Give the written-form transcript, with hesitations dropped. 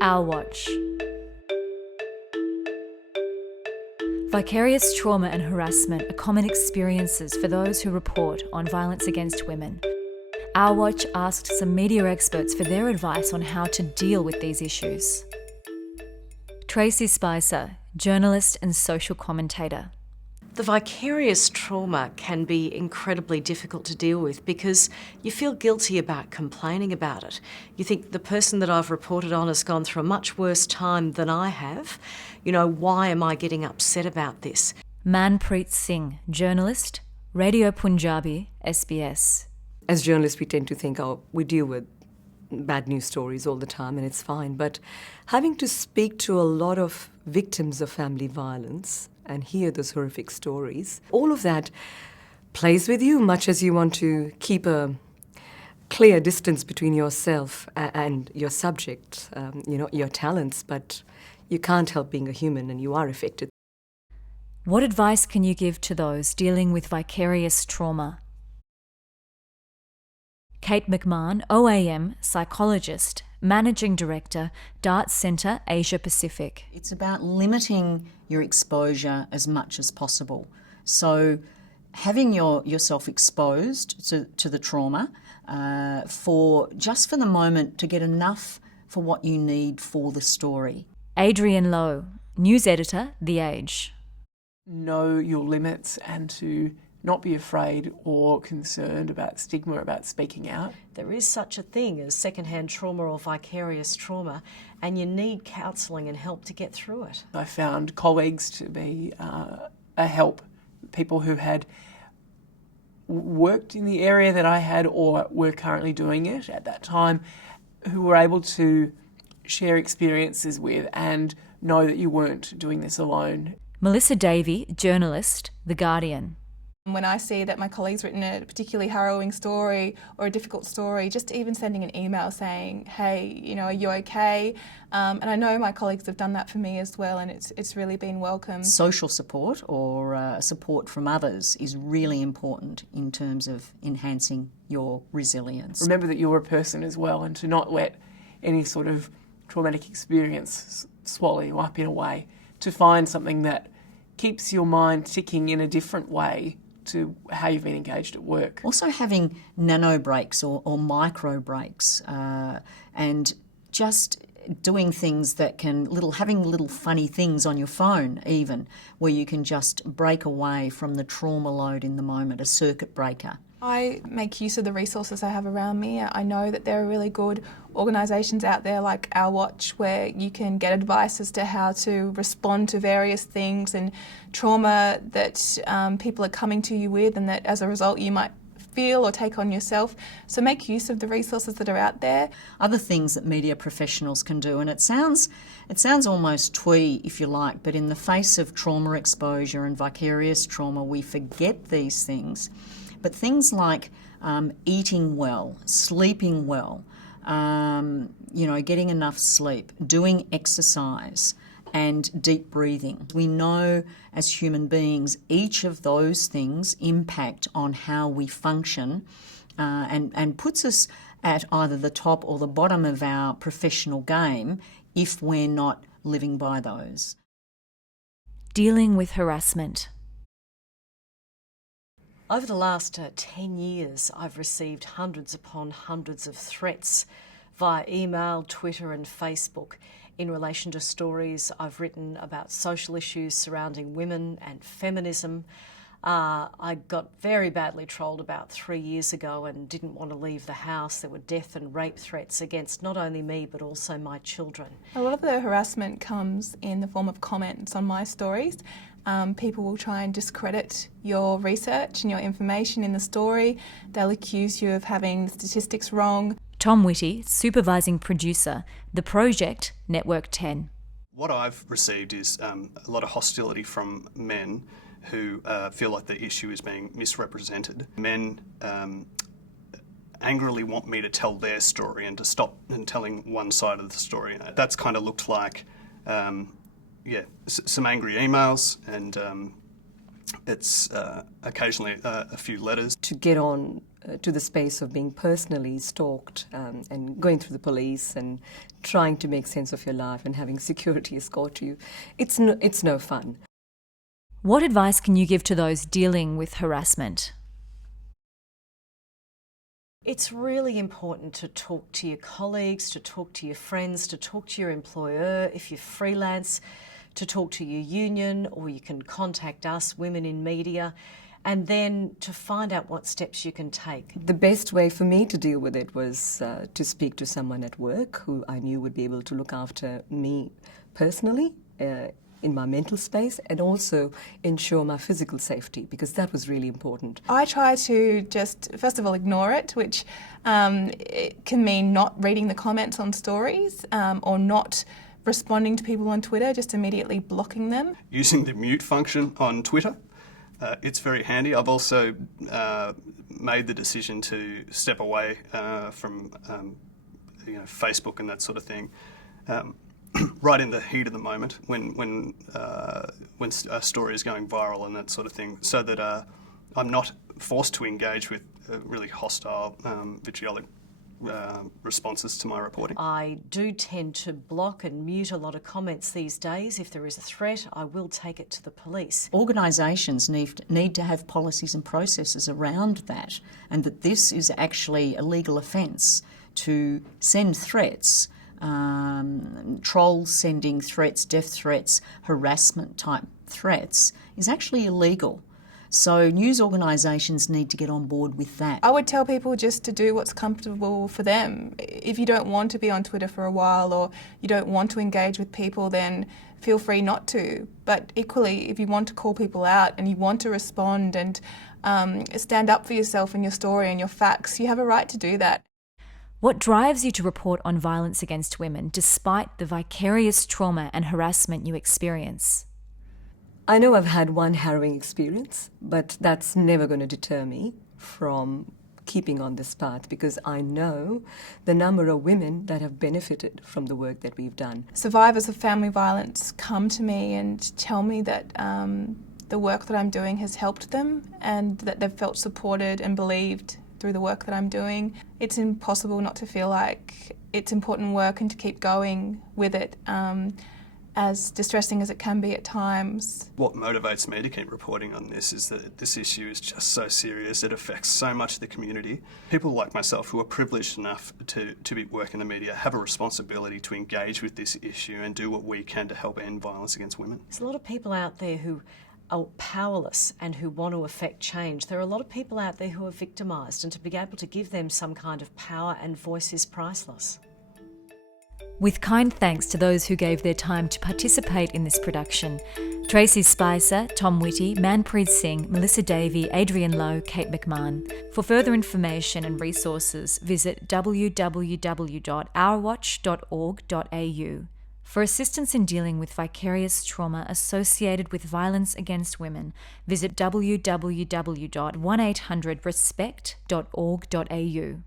Our Watch. Vicarious trauma and harassment are common experiences for those who report on violence against women. Our Watch asked some media experts for their advice on how to deal with these issues. TRACEY Spicer, journalist and social commentator. The vicarious trauma can be incredibly difficult to deal with because you feel guilty about complaining about it. You think the person that I've reported on has gone through a much worse time than I have. You know, why am I getting upset about this? MANPREET SINGH, journalist, Radio Punjabi, SBS. As journalists, we tend to think, we deal with bad news stories all the time and it's fine. But having to speak to a lot of victims of family violence and hear those horrific stories, all of that plays with you, much as you want to keep a clear distance between yourself and your subject, your talents, but you can't help being a human and you are affected. What advice can you give to those dealing with vicarious trauma? Kate McMahon, OAM, psychologist, Managing Director, Dart Centre, Asia Pacific. It's about limiting your exposure as much as possible. So having yourself exposed to the trauma for the moment to get enough for what you need for the story. ADRIAN, LOWE, news editor, The Age. Know your limits and to not be afraid or concerned about stigma about speaking out. There is such a thing as secondhand trauma or vicarious trauma, and you need counselling and help to get through it. I found colleagues to be a help, people who had worked in the area that I had or were currently doing it at that time, who were able to share experiences with and know that you weren't doing this alone. Melissa DAVEY, journalist, The Guardian. When I see that my colleague's written a particularly harrowing story or a difficult story, just even sending an email saying, hey, are you okay? And I know my colleagues have done that for me as well, and it's really been welcome. Social support or support from others is really important in terms of enhancing your resilience. Remember that you're a person as well, and to not let any sort of traumatic experience swallow you up in a way, to find something that keeps your mind ticking in a different way to how you've been engaged at work. Also having nano breaks or micro breaks and just doing things that having little funny things on your phone even, where you can just break away from the trauma load in the moment, a circuit breaker. I make use of the resources I have around me. I know that there are really good organisations out there like Our Watch where you can get advice as to how to respond to various things and trauma that people are coming to you with, and that as a result you might feel or take on yourself. So make use of the resources that are out there. Other things that media professionals can do, and it sounds almost twee if you like, but in the face of trauma exposure and vicarious trauma we forget these things. But things like eating well, sleeping well, getting enough sleep, doing exercise and deep breathing. We know as human beings each of those things impact on how we function and puts us at either the top or the bottom of our professional game if we're not living by those. Dealing with harassment. Over the last 10 years, I've received hundreds upon hundreds of threats via email, Twitter and Facebook in relation to stories I've written about social issues surrounding women and feminism. I got very badly trolled about 3 years ago and didn't want to leave the house. There were death and rape threats against not only me but also my children. A lot of the harassment comes in the form of comments on my stories. People will try and discredit your research and your information in the story. They'll accuse you of having the statistics wrong. Tom WHITTY, supervising producer, The Project, Network 10. What I've received is a lot of hostility from men who feel like the issue is being misrepresented. Men angrily want me to tell their story and to stop telling one side of the story. That's kind of looked like some angry emails and it's occasionally a few letters. To get on to the space of being personally stalked and going through the police and trying to make sense of your life and having security escort you, it's no fun. What advice can you give to those dealing with harassment? It's really important to talk to your colleagues, to talk to your friends, to talk to your employer, if you're freelance, to talk to your union, or you can contact us, Women in Media, and then to find out what steps you can take. The best way for me to deal with it was to speak to someone at work who I knew would be able to look after me personally, in my mental space, and also ensure my physical safety, because that was really important. I try to just, first of all, ignore it, which it can mean not reading the comments on stories or not responding to people on Twitter, just immediately blocking them. Using the mute function on Twitter, it's very handy. I've also made the decision to step away from Facebook and that sort of thing. Right in the heat of the moment, when a story is going viral and that sort of thing, so that I'm not forced to engage with really hostile, vitriolic responses to my reporting. I do tend to block and mute a lot of comments these days. If there is a threat, I will take it to the police. Organisations need to have policies and processes around that, and that this is actually a legal offence to send threats. Trolls sending threats, death threats, harassment type threats is actually illegal. So news organisations need to get on board with that. I would tell people just to do what's comfortable for them. If you don't want to be on Twitter for a while, or you don't want to engage with people, then feel free not to. But equally, if you want to call people out and you want to respond and stand up for yourself and your story and your facts, you have a right to do that. What drives you to report on violence against women despite the vicarious trauma and harassment you experience? I know I've had one harrowing experience, but that's never going to deter me from keeping on this path, because I know the number of women that have benefited from the work that we've done. Survivors of family violence come to me and tell me that the work that I'm doing has helped them and that they've felt supported and believed through the work that I'm doing. It's impossible not to feel like it's important work and to keep going with it, as distressing as it can be at times. What motivates me to keep reporting on this is that this issue is just so serious. It affects so much of the community. People like myself who are privileged enough to work in the media have a responsibility to engage with this issue and do what we can to help end violence against women. There's a lot of people out there who are powerless and who want to affect change. There are a lot of people out there who are victimised, and to be able to give them some kind of power and voice is priceless. With kind thanks to those who gave their time to participate in this production: TRACEY Spicer, Tom Whitty, MANPREET SINGH, Melissa DAVEY, ADRIAN LOWE, Kate McMahon. For further information and resources, visit www.ourwatch.org.au. For assistance in dealing with vicarious trauma associated with violence against women, visit www.1800respect.org.au.